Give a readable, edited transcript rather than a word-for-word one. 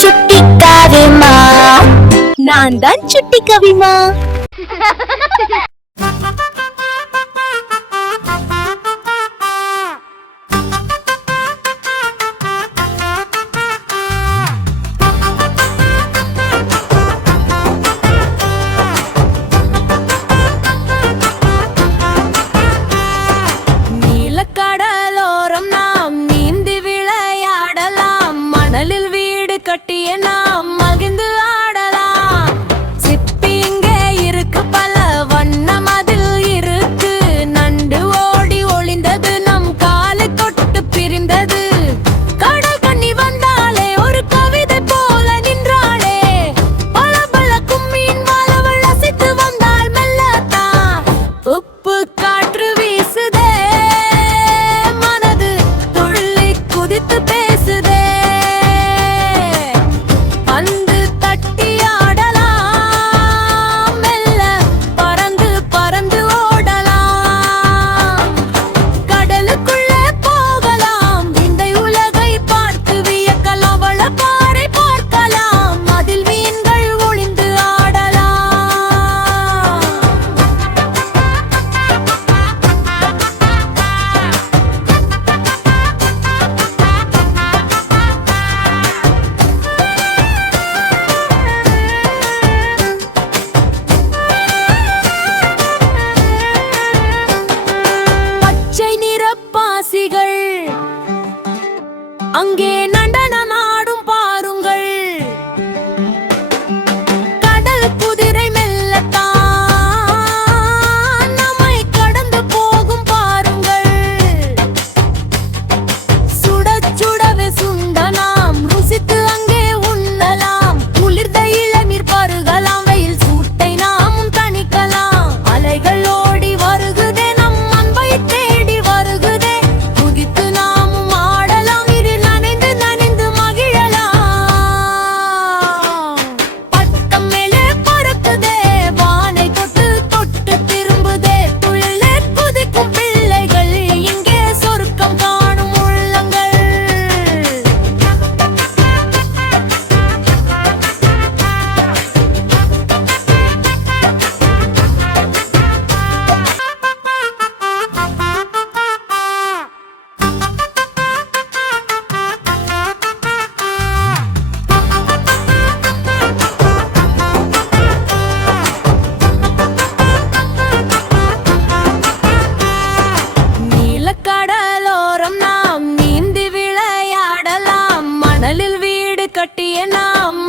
சுட்டி கவிமா. நான் தான் சுட்டி கவிமா. கட்டிய நாம் மகிழ்ந்து ஆடலாம். சிப்பி இங்கே இருக்கு, பல வண்ணம் அதில் இருக்கு. நண்டு ஓடி ஒளிந்தது, நம் காலை தொட்டு பிரிந்தது. கடல் கண்ணி வந்தாலே ஒரு கவிதை போல நின்றாளே. பல பல கும்மியின் வளவள் அசைத்து வந்தாள் மெல்லத்தான். உப்பு காற்று வீசுதே, மனது துள்ளி குதித்து பேசுதே. அங்கே நடனமாடும் பாருங்கள், கடல் குதிரை மெல்லத்தான் நம்மை கடந்து போகும் பாருங்கள். சுட சுடவே சுண்டலாம், ருசித்து அங்கே உண்ணலாம். குளிர்ந்த இளநீர் பருகலாம், வெயில் சூட்டை நாமும் தணிக்கலாம். அலைகள் ஓடி வருகுதே, நம் அன்பை தேடி வருகுதே. குதித்து நாமும் ஆடலாம், கடலோரம் நாம் நீந்தி விளையாடலாம். மணலில் வீடு கட்டிய நாம்